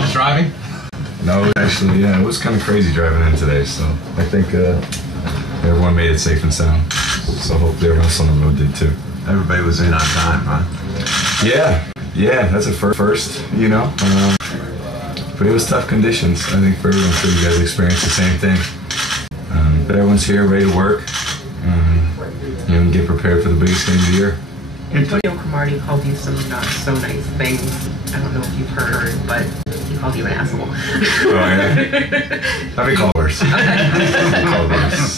problem driving? No, actually, yeah, it was kind of crazy driving in today, so I think everyone made it safe and sound. So hopefully everyone else on the road did too. Everybody was in on time, huh? Yeah, that's a first, you know. But it was tough conditions. I think for everyone, I'm sure you guys experienced the same thing. But everyone's here, ready to work, and get prepared for the biggest game of the year. Antonio Cromartie called you some not so nice things. I don't know if you've heard, but he called you an asshole. Oh, yeah? I've been called worse. So,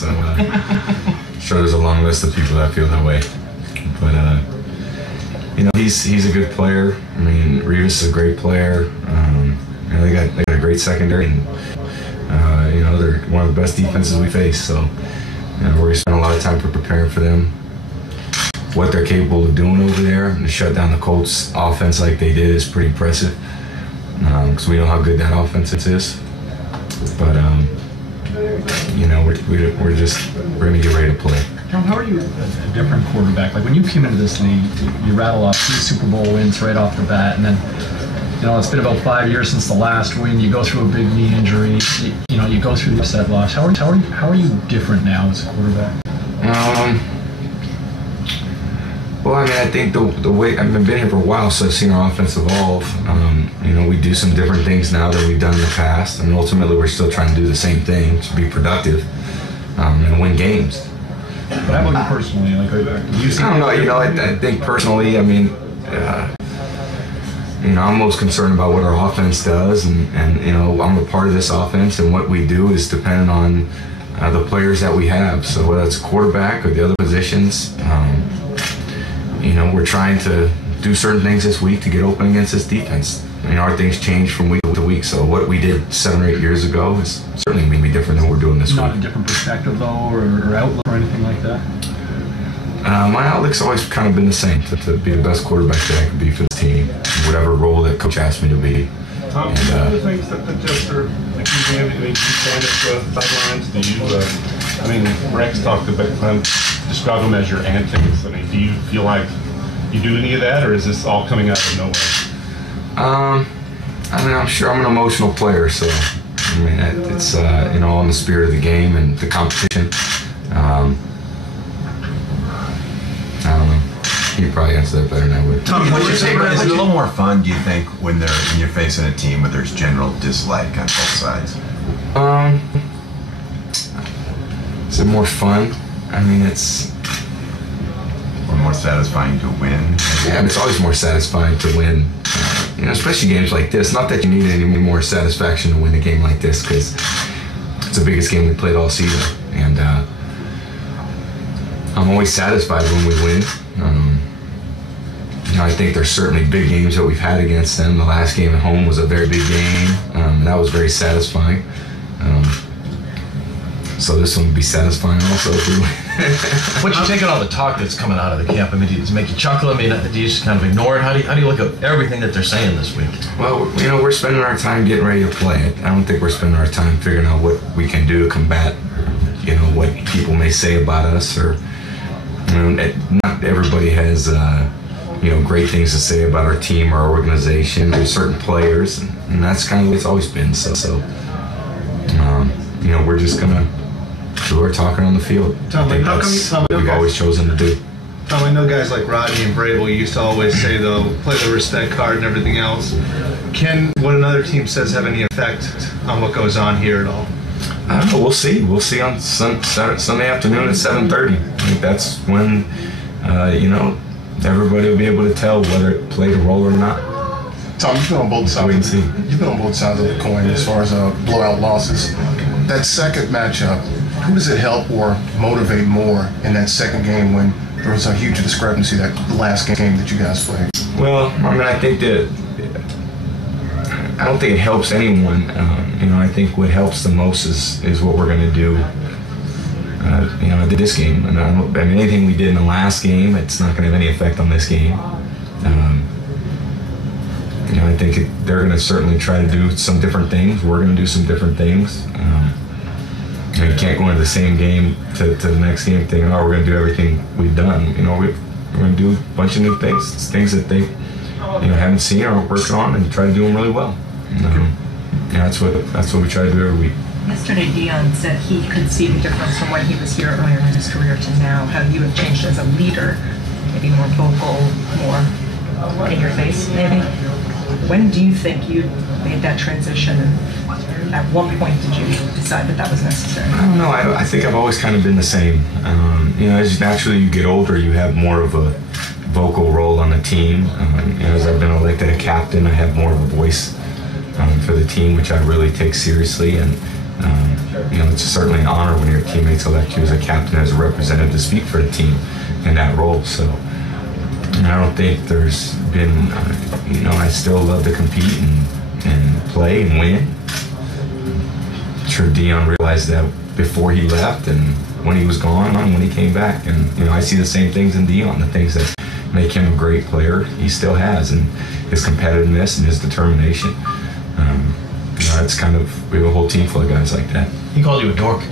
I'm sure there's a long list of people that feel that way. But, he's a good player. I mean, Rivas is a great player. They got a great secondary, and, they're one of the best defenses we face. So, we spent a lot of time preparing for them. What they're capable of doing over there and to shut down the Colts offense like they did is pretty impressive, because we know how good that offense is. But we're going to get ready to play. Tom, how are you a different quarterback? Like when you came into this league, you rattle off 2 Super Bowl wins right off the bat, and then it's been about 5 years since the last win. You go through a big knee injury. You go through the upset loss. How are you different now as a quarterback? Well, I mean, I think the way I've been here for a while, so I've seen our offense evolve. We do some different things now than we've done in the past, and ultimately we're still trying to do the same thing, to be productive and win games. But how about you personally? Like, you see? I don't know. I think personally, I mean, I'm most concerned about what our offense does, and I'm a part of this offense, and what we do is dependent on the players that we have. So whether it's quarterback or the other positions. We're trying to do certain things this week to get open against this defense. Our things change from week to week, so what we did 7 or 8 years ago is certainly going to be different than what we're doing this week. Not a different perspective, though, or outlook or anything like that? My outlook's always kind of been the same, to be the best quarterback that I can be for the team, whatever role that coach asked me to be. Tom, one of the things that just are like you stand at the sidelines, do you, Rex talked about, describe them as your antics. Do you feel like you do any of that, or is this all coming out of nowhere? I'm sure I'm an emotional player, so it's all in the spirit of the game and the competition. I don't know. You probably answer that better than I would. Tom, what's your take? Is it a little more fun, do you think, when you're facing a team where there's general dislike on both sides? Is it more fun? It's or more satisfying to win? Yeah, it's always more satisfying to win. Especially games like this. Not that you need any more satisfaction to win a game like this, because it's the biggest game we played all season, and I'm always satisfied when we win. I think there's certainly big games that we've had against them. The last game at home was a very big game. That was very satisfying. So this one would be satisfying also if we win. What you take on all the talk that's coming out of the camp? Does it make you chuckle? Do you just kind of ignore it? How do you look at everything that they're saying this week? Well, we're spending our time getting ready to play. I don't think we're spending our time figuring out what we can do to combat, what people may say about us, or not everybody has great things to say about our team or our organization. There's certain players, and that's kind of what it's always been. So we're just gonna do our talking on the field. Tom, I think that's what we've always chosen to do. Tom, I know guys like Rodney and Brady used to always say, though, play the respect card and everything else. Can what another team says have any effect on what goes on here at all? I don't know. We'll see. We'll see on Sunday afternoon at 7:30. I think that's when, everybody will be able to tell whether it played a role or not. Tom, you've been on both sides. You've been on both sides of the coin as far as blowout losses. That second matchup, who does it help or motivate more in that second game when there was a huge discrepancy that last game that you guys played? Well, I think that I don't think it helps anyone. I think what helps the most is what we're going to do. This game, and anything we did in the last game, it's not going to have any effect on this game. I think they're going to certainly try to do some different things. We're going to do some different things. You can't go into the same game to the next game thinking, we're going to do everything we've done. We're going to do a bunch of new things. It's things that they haven't seen or are working on, and try to do them really well. That's what we try to do every week. Yesterday, Dion said he could see the difference from when he was here earlier in his career to now, how you have changed as a leader, maybe more vocal, more in your face, maybe. When do you think you made that transition, and at what point did you decide that that was necessary? I don't know. I think I've always kind of been the same. As naturally you get older, you have more of a vocal role on the team. As I've been elected a captain, I have more of a voice for the team, which I really take seriously. And it's certainly an honor when your teammates elect you as a captain, as a representative, to speak for the team in that role. So I don't think there's been, I still love to compete and play and win. I'm sure Dion realized that before he left and when he was gone and when he came back. And, I see the same things in Dion, the things that make him a great player, he still has, and his competitiveness and his determination. It's kind of, we have a whole team full of guys like that. He called you a dork.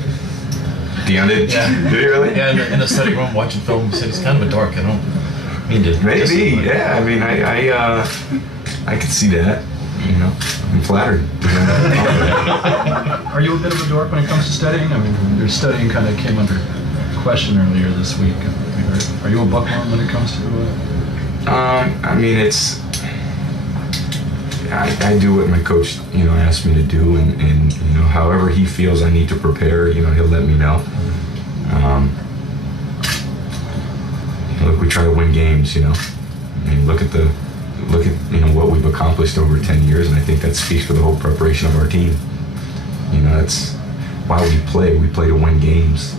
Dion did? Yeah. Did he really? Yeah, in the study room watching film, he said he's kind of a dork. I don't mean to. Maybe, yeah. I mean, I could see that. I'm flattered. Are you a bit of a dork when it comes to studying? I mean, your studying kind of came under question earlier this week. Are you a buckworm when it comes to I mean, I do what my coach, asks me to do, and however he feels I need to prepare, he'll let me know. Look, we try to win games, I mean, look at what we've accomplished over 10 years, and I think that speaks for the whole preparation of our team. That's why we play. We play to win games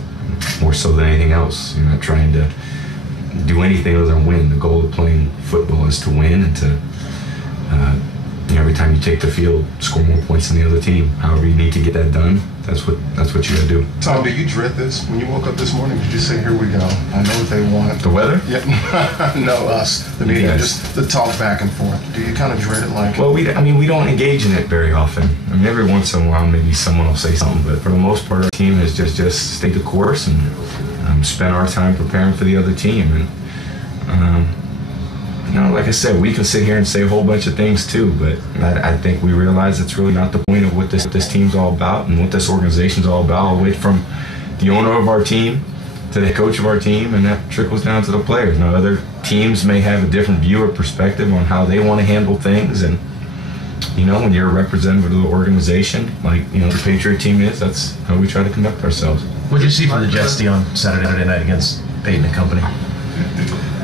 more so than anything else. You're not trying to do anything other than win. The goal of playing football is to win and to every time you take the field, score more points than the other team. However you need to get that done, that's what you got to do. Tom, did you dread this when you woke up this morning? Did you say, "Here we go"? I know what they want. The weather? Yeah. No, us, the media, Yes. just the talk back and forth. Do you kind of dread it like? Well, we don't engage in it very often. I mean, every once in a while, maybe someone will say something, but for the most part, our team has just stayed the course and spent our time preparing for the other team. And like I said, we can sit here and say a whole bunch of things too, but I think we realize it's really not the point of what this team's all about and what this organization's all about, all the way from the owner of our team to the coach of our team, and that trickles down to the players. Now, other teams may have a different view or perspective on how they want to handle things, and when you're a representative of the organization, like the Patriot team is, that's how we try to conduct ourselves. What did you see from the Jets on Saturday night against Peyton and company?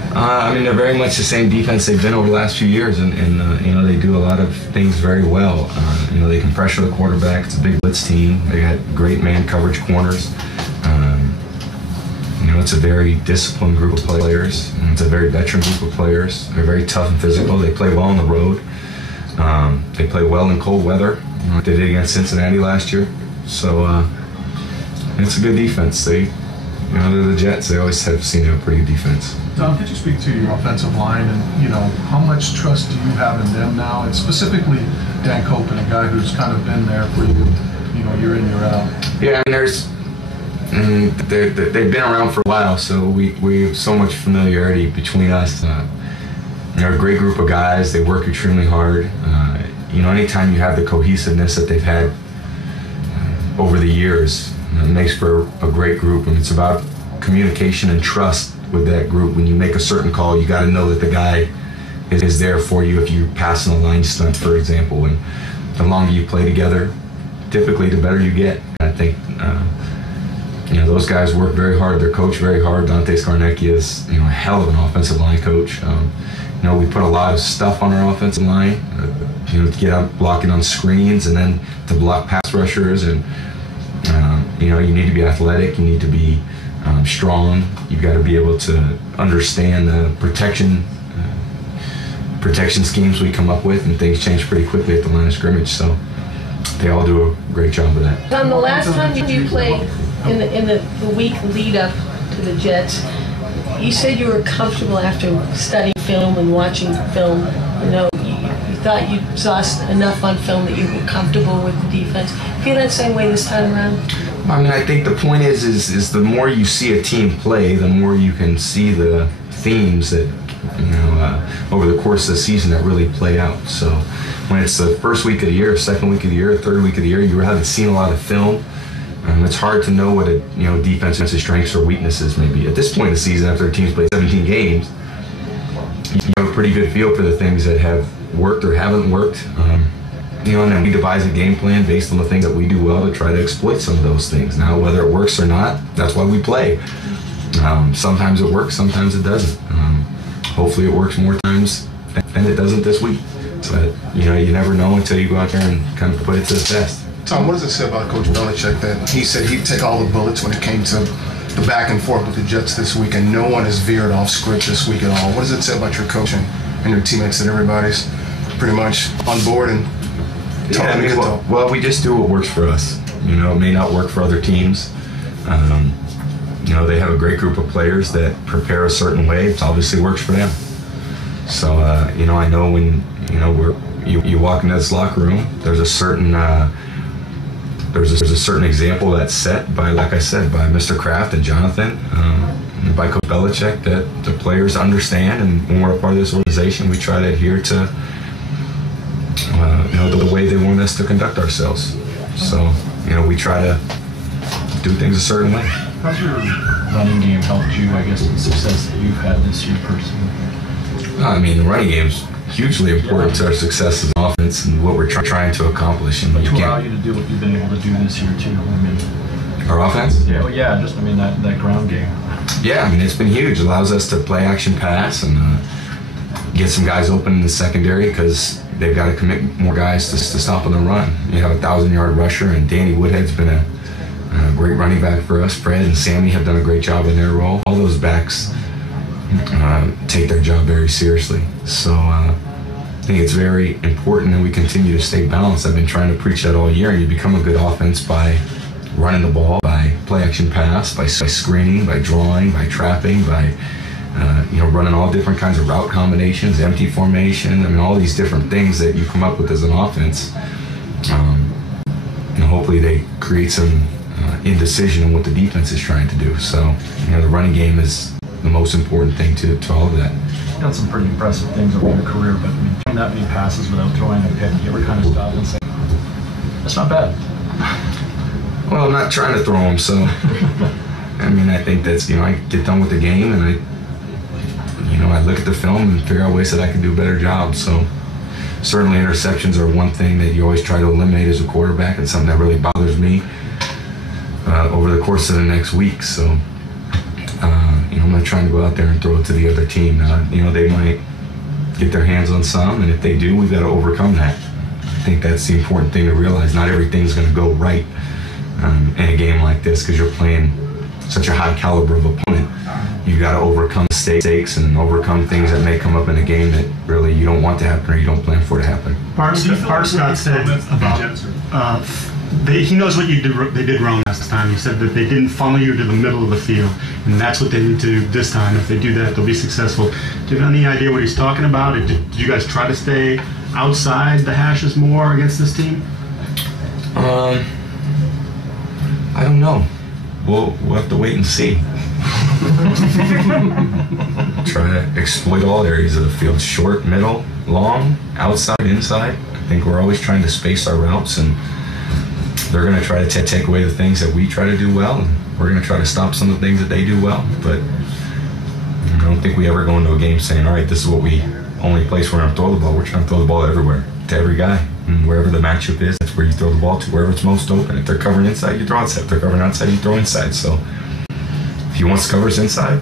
They're very much the same defense they've been over the last few years, and they do a lot of things very well. They can pressure the quarterback. It's a big blitz team. They got great man coverage corners. It's a very disciplined group of players. And it's a very veteran group of players. They're very tough and physical. They play well on the road. They play well in cold weather. They did against Cincinnati last year. So it's a good defense. They're the Jets. They always have seen a pretty good defense. Tom, could you speak to your offensive line and, how much trust do you have in them now? And specifically Dan Copen, a guy who's kind of been there for you, year in, year out. Yeah, they've been around for a while, so we have so much familiarity between us. They're a great group of guys. They work extremely hard. Anytime you have the cohesiveness that they've had over the years, it makes for a great group, and it's about communication and trust with that group. When you make a certain call, you got to know that the guy is there for you if you're passing a line stunt, for example. And the longer you play together, typically the better you get. I think those guys work very hard. They're coached very hard. Dante Scarnecchia is a hell of an offensive line coach. We put a lot of stuff on our offensive line, to get out blocking on screens and then to block pass rushers. And you need to be athletic. You need to be strong. You've got to be able to understand the protection schemes we come up with, and things change pretty quickly at the line of scrimmage. So they all do a great job of that. Tom, the last time you played in the week lead up to the Jets, you said you were comfortable after studying film and watching film. You thought you saw enough on film that you were comfortable with the defense. Feel that same way this time around? I think the point is the more you see a team play, the more you can see the themes that over the course of the season that really play out. So when it's the first week of the year, second week of the year, third week of the year, you haven't seen a lot of film. It's hard to know what a defense's strengths or weaknesses may be. At this point in the season, after a team's played 17 games, you have a pretty good feel for the things that have worked or haven't worked. And then we devise a game plan based on the things that we do well to try to exploit some of those things. Now, whether it works or not, that's why we play. Sometimes it works, sometimes it doesn't. Hopefully it works more times than it doesn't this week. But, you never know until you go out there and kind of put it to the test. Tom, what does it say about Coach Belichick that he said he'd take all the bullets when it came to the back and forth with the Jets this week, and no one has veered off script this week at all? What does it say about your coaching and your teammates that everybody's pretty much on board and talking good talk? Well, we just do what works for us. It may not work for other teams. They have a great group of players that prepare a certain way. It obviously works for them. So, I know when, you walk into this locker room, there's a certain example that's set by, like I said, by Mr. Kraft and Jonathan, and by Coach Belichick, that the players understand. And when we're a part of this organization, we try to adhere to, the way they want us to conduct ourselves. So, we try to do things a certain way. How's your running game helped you, I guess, the success that you've had this year personally? The running game's hugely important to our success as an offense and what we're trying to accomplish. And to allow you to do what you've been able to do this year too. Our offense? Yeah, that ground game. Yeah, it's been huge. It allows us to play action pass and get some guys open in the secondary because they've got to commit more guys to stop on the run. You have a 1,000-yard rusher, and Danny Woodhead's been a great running back for us. Fred and Sammy have done a great job in their role. All those backs take their job very seriously. So I think it's very important that we continue to stay balanced. I've been trying to preach that all year. You become a good offense by running the ball, by play action pass, by screening, by drawing, by trapping, by running all different kinds of route combinations, empty formation. All these different things that you come up with as an offense. Hopefully they create some indecision in what the defense is trying to do. So the running game is the most important thing to all of that. You've done some pretty impressive things over your career, but throwing that many passes without throwing a pick, you ever kind of stop and say, that's not bad? Well, I'm not trying to throw them, so I think that's, I get done with the game and I look at the film and figure out ways that I can do a better job. So certainly interceptions are one thing that you always try to eliminate as a quarterback, and something that really bothers me over the course of the next week. So I'm not trying to go out there and throw it to the other team. They might get their hands on some, and if they do, we've got to overcome that. I think that's the important thing to realize. Not everything's going to go right in a game like this because you're playing such a high caliber of opponent. You've got to overcome mistakes and overcome things that may come up in a game that really you don't want to happen or you don't plan for to happen. Bart Scott said about he knows what they did wrong last time. He said that they didn't funnel you to the middle of the field, and that's what they need to do this time. If they do that, they'll be successful. Do you have any idea what he's talking about? Did you guys try to stay outside the hashes more against this team? I don't know. We'll have to wait and see. Try to exploit all areas of the field: short, middle, long, outside, inside. I think we're always trying to space our routes, and they're going to try to take away the things that we try to do well, and we're going to try to stop some of the things that they do well. But I don't think we ever go into a game saying, all right, this is what we only place where I'm throwing the ball. We're trying to throw the ball everywhere, to every guy. And wherever the matchup is, that's where you throw the ball to, wherever it's most open. If they're covering inside, you throw outside. If they're covering outside, you throw inside. So if he wants to cover us inside,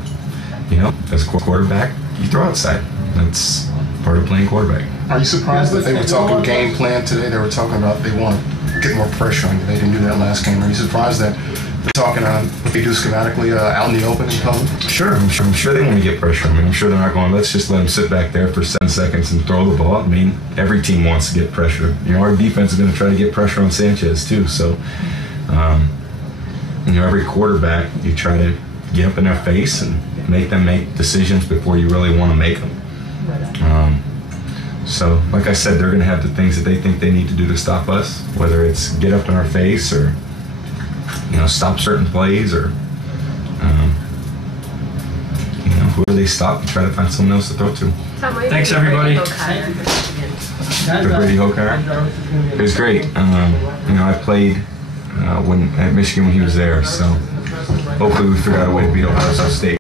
as a quarterback, you throw outside. That's part of playing quarterback. Are you surprised that they were talking game plan today? They were talking about they want to get more pressure on you. They didn't do that last game. Are you surprised that they're talking what they do schematically out in the open in public? Sure, I'm sure they want to get pressure. I'm sure they're not going, let's just let them sit back there for 7 seconds and throw the ball. Every team wants to get pressure. Our defense is going to try to get pressure on Sanchez too. So, every quarterback, you try to get up in their face and make them make decisions before you really want to make them. So, like I said, they're going to have the things that they think they need to do to stop us, whether it's get up in our face or, stop certain plays or, whoever they stop and try to find someone else to throw to. Thanks, everybody. for Brady Hochar. It was great. You know, I played at Michigan when he was there, so hopefully we figure out a way to beat Ohio State.